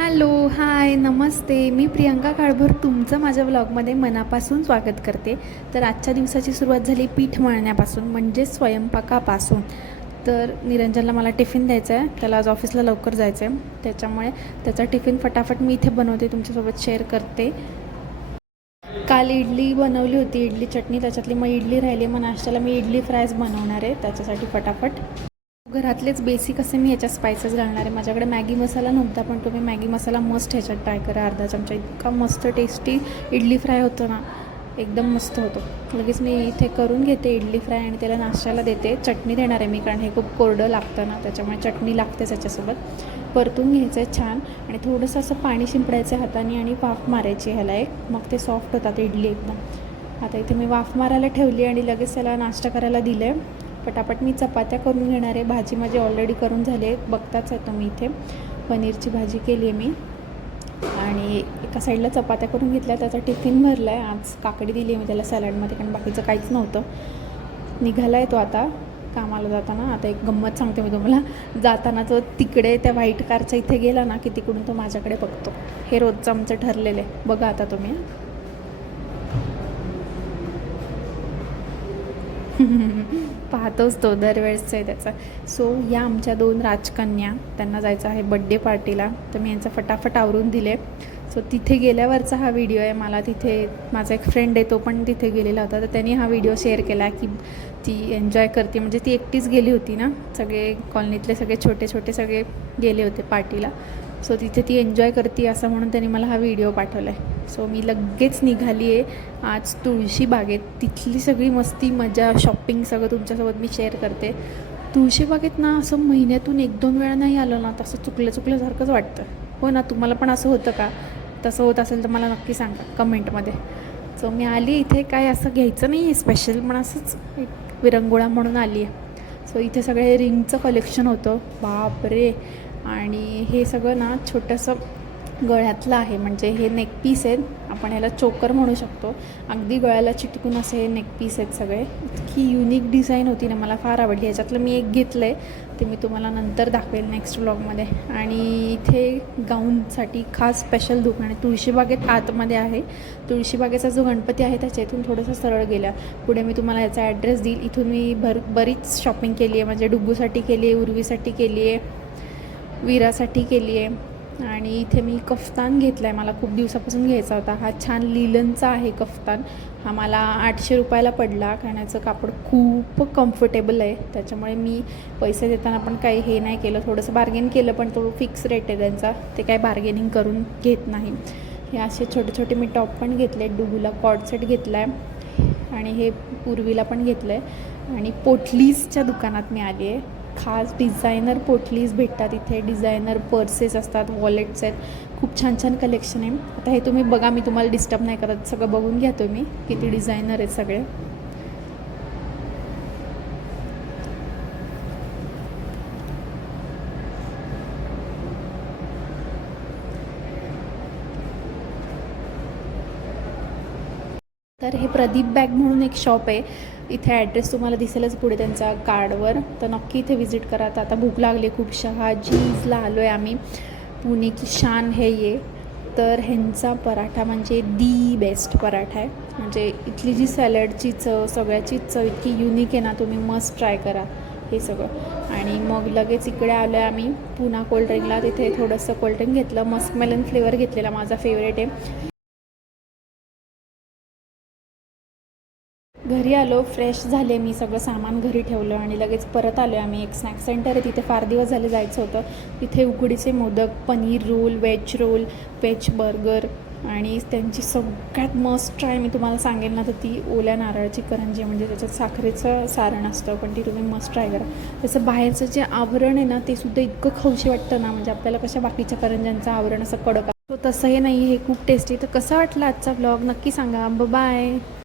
Hello, हाय, नमस्ते. मी प्रियंका काळभोर तुमचं माझ्या व्लॉगमध्ये मनापासून स्वागत करते. तर आजच्या दिवसाची सुरुवात झाली पीठ मळण्यापासून, म्हणजे स्वयंपाकापासून. तर निरंजनला मला टिफिन द्यायचा आहे, त्याला आज ऑफिसला लवकर जायचं आहे, त्याच्यामुळे त्याचा टिफिन फटाफट मी इथे बनवते, तुमच्यासोबत शेअर करते. काल इडली बनवली होती, इडली चटणी, त्याच्यातली मग इडली राहिली. मग नाश्त्याला मी इडली फ्रायज बनवणार आहे, त्याच्यासाठी फटाफट घरातलेच बेसिक असे मी ह्याच्यात स्पायसेस घालणार आहे. माझ्याकडे मॅगी मसाला नव्हता, पण तुम्ही मॅगी मसाला मस्त ह्याच्यात ट्राय करा. अर्धा चमचा इतका मस्त टेस्टी इडली फ्राय होतं ना, एकदम मस्त होतो. लगेच मी इथे करून घेते इडली फ्राय आणि त्याला नाश्त्याला देते. चटणी देणार आहे मी, कारण हे खूप कोरडं लागतं ना, त्याच्यामुळे चटणी लागतेच त्याच्यासोबत. परतून घ्यायचं आहे छान आणि थोडंसं असं पाणी शिंपडायचं हाताने आणि वाफ मारायची ह्याला एक, मग ते सॉफ्ट होतात इडली एकदम. आता इथे मी वाफ मारायला ठेवली आणि लगेच त्याला नाश्ता करायला दिलं आहे. पटापट मी चपात्या करून घेणार आहे. भाजी माझी ऑलरेडी करून झाली आहे, बघताच आहे तुम्ही. इथे पनीरची भाजी केली आहे मी आणि एका साईडला चपात्या करून घेतल्या. त्याचा टिफिन भरला आहे. आज काकडी दिली आहे मी त्याला सॅलडमध्ये, कारण बाकीचं काहीच नव्हतं. निघाला आहे तो आता कामाला जाताना. आता एक गंमत सांगते मी तुम्हाला. जाताना तो तिकडे त्या व्हाईट कारच्या इथे गेला ना की तिकडून तो माझ्याकडे बघतो. हे रोजचं आमचं ठरलेलं आहे, बघा आता तुम्ही. पाहतोच तो, दरवेळेसचं आहे त्याचा. सो या आमच्या 2 राजकन्या, त्यांना जायचं आहे बड्डे पार्टीला, तर मी यांचं फटाफट आवरून दिले. सो तिथे गेल्यावरचा हा व्हिडिओ आहे. मला तिथे माझा एक फ्रेंड आहे, तो पण तिथे गेलेला होता, तर त्यांनी हा व्हिडिओ शेअर केला की ती एन्जॉय करते. म्हणजे ती एकटीच गेली होती ना, सगळे कॉलनीतले सगळे छोटे छोटे सगळे गेले होते पार्टीला. सो तिथे ती एन्जॉय करते असं म्हणून त्यांनी मला हा व्हिडिओ पाठवला आहे. सो मी लगेच निघाली आहे आज तुळशीबागेत. तिथली सगळी मस्ती, मजा, शॉपिंग सगळं तुमच्यासोबत मी शेअर करते. तुळशीबागेत ना असं महिन्यातून 1-2 वेळा नाही आलं ना, तसं चुकल्यासारखंच वाटतं. हो ना, तुम्हाला पण असं होतं का? तसं होत असेल तर मला नक्की सांगा कमेंटमध्ये. सो मी आली इथे, काय असं घ्यायचं नाही आहे स्पेशल, पण असंच एक विरंगुळा म्हणून आली आहे. सो इथे सगळे रिंगचं कलेक्शन होतं, बापरे. आणि हे सगळं ना छोटंसं गळ्यातलं आहे, म्हणजे हे नेकपीस आहेत, आपण ह्याला चोकर म्हणू शकतो. अगदी गळ्याला चिटकून असे हे नेकपीस आहेत सगळे. इतकी युनिक डिझाईन होती ना, मला फार आवडली. ह्याच्यातलं मी एक घेतलं आहे, ते मी तुम्हाला नंतर दाखवेल नेक्स्ट व्लॉगमध्ये. आणि इथे गाऊनसाठी खास स्पेशल दुकान आहे, तुळशीबागेत आतमध्ये आहे. तुळशीबागेचा जो गणपती आहे त्याच्या इथून थोडंसं सरळ गेल्या पुढे मी तुम्हाला याचा ॲड्रेस देईल. इथून मी बरीच शॉपिंग केली आहे, म्हणजे डुग्गूसाठी केली आहे, उर्वीसाठी केली आहे, विरासाठी केली आहे. आणि इथे मी कफ्तान घेतला आहे, मला खूप दिवसापासून घ्यायचा होता. हा छान लिलनचा आहे कफ्तान. हा मला 800 रुपयाला पडला, कारण याचं कापड खूप कम्फर्टेबल आहे. त्याच्यामुळे मी पैसे देताना पण काही हे नाही केलं, थोडंसं बार्गेन केलं, पण तो फिक्स रेट आहे त्यांचा, ते काही बार्गेनिंग करून घेत नाही. हे असे छोटे छोटे मी टॉप पण घेतले. डुगूला कॉर्ड सेट घेतला आहे आणि हे पूर्वीला पण घेतलं आहे. आणि पोटलीजच्या दुकानात मी आली आहे. खास डिझायनर पोटलीज भेटतात इथे, डिझायनर पर्सेस असतात, वॉलेट्स आहेत, खूप छान छान कलेक्शन आहे. आता हे तुम्ही बघा, मी तुम्हाला डिस्टर्ब नाही करत, सगळं बघून घ्या तुम्ही किती डिझायनर आहेत सगळे. तर हे प्रदीप बॅग म्हणून एक शॉप आहे. इथे ॲड्रेस तुम्हाला दिसेलच पुढे त्यांच्या कार्डवर, तर नक्की इथे व्हिजिट करा. तर आता भूक लागली खूप. शहाजीजला आलो आहे आम्ही, पुणे की शान है ये. तर ह्यांचा पराठा म्हणजे दी बेस्ट पराठा आहे. म्हणजे इथली जी सॅलडची चव, सगळ्याचीच चव इतकी युनिक आहे ना, तुम्ही मस्ट ट्राय करा हे सगळं. आणि मग लगेच इकडे आलो आहे आम्ही पुन्हा कोल्ड्रिंकला. तिथे थोडंसं कोल्ड्रिंक घेतलं, मस्कमेलन फ्लेवर घेतलेला, माझा फेवरेट आहे. घरी आलो, फ्रेश झाले मी, सगळं सामान घरी ठेवलं आणि लगेच परत आलो आहे आम्ही. एक स्नॅक सेंटर आहे तिथे, फार दिवस झाले जायचं होतं. तिथे उकडीचे modak, paneer roll, veg burger आणि त्यांची सगळ्यात मस्त ट्राय मी तुम्हाला सांगेन ना, तर ती ओल्या नारळाची करंजी, म्हणजे त्याच्यात साखरेचं सारण असतं, पण ती तुम्ही मस्त ट्राय करा. त्याचं बाहेरचं जे आवरण आहे ना, ते सुद्धा इतकं खाऊशी वाटतं ना, म्हणजे आपल्याला कशा बाकीच्या करंज्यांचं आवरण असं कडक, तसं हे नाही, हे खूप टेस्टी. तर कसा वाटला आजचा व्लॉग नक्की सांगा. बाय.